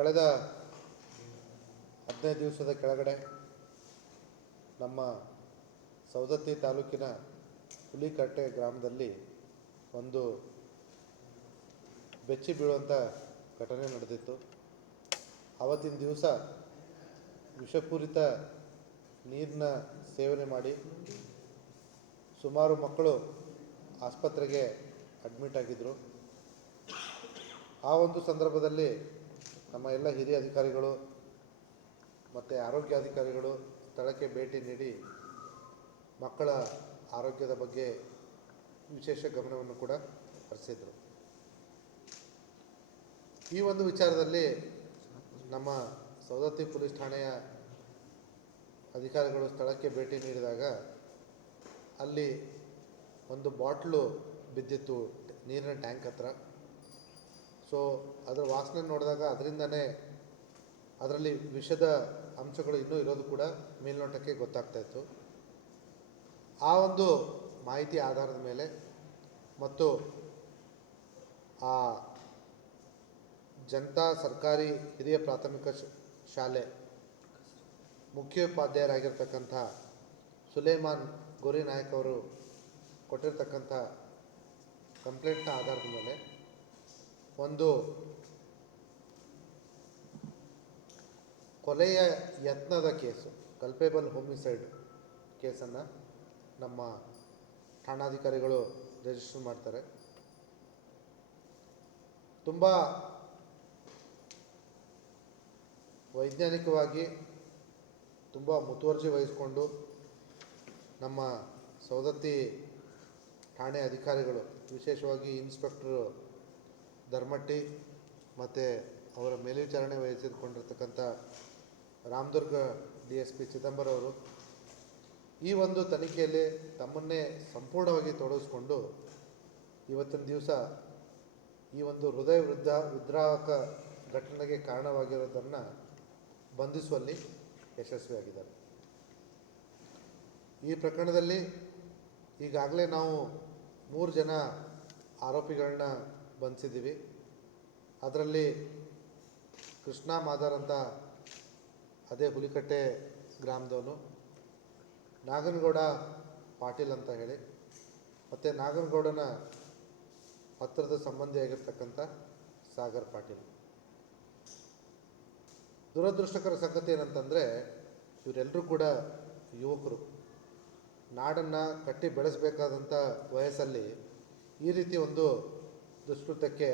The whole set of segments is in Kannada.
ಕಳೆದ ಹದಿನೈದು ದಿವಸದ ಕೆಳಗಡೆ ನಮ್ಮ ಸವದತ್ತಿ ತಾಲೂಕಿನ ಹುಲಿಕಟ್ಟೆ ಗ್ರಾಮದಲ್ಲಿ ಒಂದು ಬೆಚ್ಚಿ ಬೀಳುವಂಥ ಘಟನೆ ನಡೆದಿತ್ತು ಆವತ್ತಿನ ದಿವಸ ವಿಷಪೂರಿತ ನೀರಿನ ಸೇವನೆ ಮಾಡಿ ಸುಮಾರು ಮಕ್ಕಳು ಆಸ್ಪತ್ರೆಗೆ ಅಡ್ಮಿಟ್ ಆಗಿದ್ದರು ಆ ಒಂದು ಸಂದರ್ಭದಲ್ಲಿ ನಮ್ಮ ಎಲ್ಲ ಹಿರಿಯ ಅಧಿಕಾರಿಗಳು ಮತ್ತು ಆರೋಗ್ಯಾಧಿಕಾರಿಗಳು ಸ್ಥಳಕ್ಕೆ ಭೇಟಿ ನೀಡಿ ಮಕ್ಕಳ ಆರೋಗ್ಯದ ಬಗ್ಗೆ ವಿಶೇಷ ಗಮನವನ್ನು ಕೂಡ ಹರಿಸಿದರು ಈ ಒಂದು ವಿಚಾರದಲ್ಲಿ ನಮ್ಮ ಸವದತ್ತಿ ಪೊಲೀಸ್ ಠಾಣೆಯ ಅಧಿಕಾರಿಗಳು ಸ್ಥಳಕ್ಕೆ ಭೇಟಿ ನೀಡಿದಾಗ ಅಲ್ಲಿ ಒಂದು ಬಾಟ್ಲು ಬಿದ್ದಿತ್ತು ನೀರಿನ ಟ್ಯಾಂಕ್ ಹತ್ರ ಸೊ ಅದರ ವಾಸನೆ ನೋಡಿದಾಗ ಅದರಿಂದನೇ ಅದರಲ್ಲಿ ವಿಷದ ಅಂಶಗಳು ಇನ್ನೂ ಇರೋದು ಕೂಡ ಮೇಲ್ನೋಟಕ್ಕೆ ಗೊತ್ತಾಗ್ತಾ ಇತ್ತು ಆ ಒಂದು ಮಾಹಿತಿ ಆಧಾರದ ಮೇಲೆ ಮತ್ತು ಆ ಜನತಾ ಸರ್ಕಾರಿ ಹಿರಿಯ ಪ್ರಾಥಮಿಕ ಶಾಲೆ ಮುಖ್ಯೋಪಾಧ್ಯಾಯರಾಗಿರ್ತಕ್ಕಂಥ ಸುಲೇಮಾನ್ ಗೋರಿ ನಾಯಕ್ ಅವರು ಕೊಟ್ಟಿರ್ತಕ್ಕಂಥ ಕಂಪ್ಲೇಂಟ್ನ ಆಧಾರದ ಮೇಲೆ ಒಂದು ಕೊಲೆಯ ಯತ್ನದ ಕೇಸು ಕಲ್ಪೇಬಲ್ ಹೋಮಿಸೈಡ್ ಕೇಸನ್ನು ನಮ್ಮ ಠಾಣಾಧಿಕಾರಿಗಳು ರಿಜಿಸ್ಟರ್ ಮಾಡ್ತಾರೆ ತುಂಬ ವೈಜ್ಞಾನಿಕವಾಗಿ ತುಂಬ ಮುತುವರ್ಜಿ ವಹಿಸಿಕೊಂಡು ನಮ್ಮ ಸವದತ್ತಿ ಠಾಣೆ ಅಧಿಕಾರಿಗಳು ವಿಶೇಷವಾಗಿ ಇನ್ಸ್ಪೆಕ್ಟ್ರು ಧರ್ಮಟ್ಟಿ ಮತ್ತು ಅವರ ಮೇಲ್ವಿಚಾರಣೆ ವಹಿಸಿಕೊಂಡಿರ್ತಕ್ಕಂಥ ರಾಮದುರ್ಗ ಡಿ ಎಸ್ ಪಿ ಅವರು ಈ ಒಂದು ತನಿಖೆಯಲ್ಲಿ ತಮ್ಮನ್ನೇ ಸಂಪೂರ್ಣವಾಗಿ ತೊಡಗಿಸ್ಕೊಂಡು ಇವತ್ತಿನ ದಿವಸ ಈ ಒಂದು ಹೃದಯ ವೃದ್ಧ ವಿದ್ರಾವಕ ಘಟನೆಗೆ ಕಾರಣವಾಗಿರೋದನ್ನು ಬಂಧಿಸುವಲ್ಲಿ ಯಶಸ್ವಿಯಾಗಿದ್ದಾರೆ ಈ ಪ್ರಕರಣದಲ್ಲಿ ಈಗಾಗಲೇ ನಾವು ಮೂರು ಜನ ಆರೋಪಿಗಳನ್ನ ಬಂಧಿಸಿದ್ದೀವಿ ಅದರಲ್ಲಿ ಕೃಷ್ಣ ಮಾದರ್ ಅಂತ ಅದೇ ಹುಲಿಕಟ್ಟೆ ಗ್ರಾಮದವನು ನಾಗನಗೌಡ ಪಾಟೀಲ್ ಅಂತ ಹೇಳಿ ಮತ್ತು ನಾಗನಗೌಡನ ಹತ್ತಿರದ ಸಂಬಂಧಿಯಾಗಿರ್ತಕ್ಕಂಥ ಸಾಗರ್ ಪಾಟೀಲ್ ದುರದೃಷ್ಟಕರ ಸಂಗತಿ ಏನಂತಂದರೆ ಇವರೆಲ್ಲರೂ ಕೂಡ ಯುವಕರು ನಾಡನ್ನು ಕಟ್ಟಿ ಬೆಳೆಸಬೇಕಾದಂಥ ವಯಸ್ಸಲ್ಲಿ ಈ ರೀತಿ ಒಂದು ದುಷ್ಕೃತ್ಯಕ್ಕೆ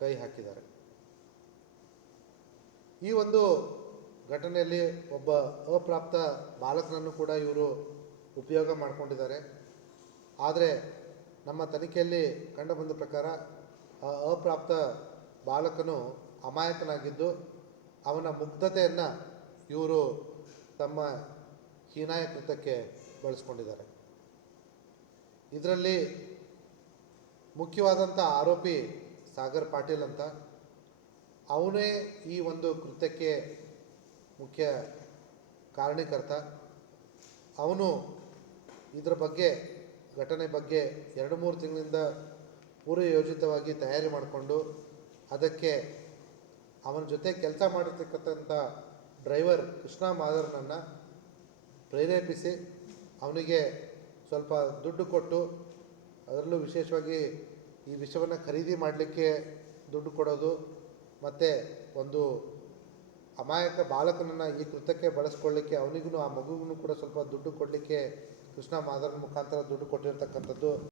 ಕೈ ಹಾಕಿದ್ದಾರೆ ಈ ಒಂದು ಘಟನೆಯಲ್ಲಿ ಒಬ್ಬ ಅಪ್ರಾಪ್ತ ಬಾಲಕನನ್ನು ಕೂಡ ಇವರು ಉಪಯೋಗ ಮಾಡಿಕೊಂಡಿದ್ದಾರೆ ಆದರೆ ನಮ್ಮ ತನಿಖೆಯಲ್ಲಿ ಕಂಡುಬಂದ ಪ್ರಕಾರ ಆ ಅಪ್ರಾಪ್ತ ಬಾಲಕನು ಅಮಾಯಕನಾಗಿದ್ದು ಅವನ ಮುಗ್ಧತೆಯನ್ನು ಇವರು ತಮ್ಮ ಹೀನಾಯ ಕೃತ್ಯಕ್ಕೆ ಬಳಸ್ಕೊಂಡಿದ್ದಾರೆ ಇದರಲ್ಲಿ ಮುಖ್ಯವಾದಂಥ ಆರೋಪಿ ಸಾಗರ್ ಪಾಟೀಲ್ ಅಂತ ಅವನೇ ಈ ಒಂದು ಕೃತ್ಯಕ್ಕೆ ಮುಖ್ಯ ಕಾರಣೀಕರ್ತ ಅವನು ಇದರ ಬಗ್ಗೆ ಘಟನೆ ಬಗ್ಗೆ ಎರಡು ಮೂರು ತಿಂಗಳಿಂದ ಯೋಜಿತವಾಗಿ ತಯಾರಿ ಮಾಡಿಕೊಂಡು ಅದಕ್ಕೆ ಅವನ ಜೊತೆ ಕೆಲಸ ಮಾಡಿರ್ತಕ್ಕಂಥ ಡ್ರೈವರ್ ಕೃಷ್ಣ ಮಾದರ್ನನ್ನು ಪ್ರೇರೇಪಿಸಿ ಅವನಿಗೆ ಸ್ವಲ್ಪ ದುಡ್ಡು ಕೊಟ್ಟು ಅದರಲ್ಲೂ ವಿಶೇಷವಾಗಿ ಈ ವಿಷವನ್ನು ಖರೀದಿ ಮಾಡಲಿಕ್ಕೆ ದುಡ್ಡು ಕೊಡೋದು ಮತ್ತು ಒಂದು ಅಮಾಯಕ ಬಾಲಕನನ್ನು ಈ ಕೃತ್ಯಕ್ಕೆ ಬಳಸ್ಕೊಳ್ಳಿಕ್ಕೆ ಅವನಿಗೂ ಆ ಮಗುಗೂ ಕೂಡ ಸ್ವಲ್ಪ ದುಡ್ಡು ಕೊಡಲಿಕ್ಕೆ ಕೃಷ್ಣ ಮಾಧವನ ಮುಖಾಂತರ ದುಡ್ಡು ಕೊಟ್ಟಿರ್ತಕ್ಕಂಥದ್ದು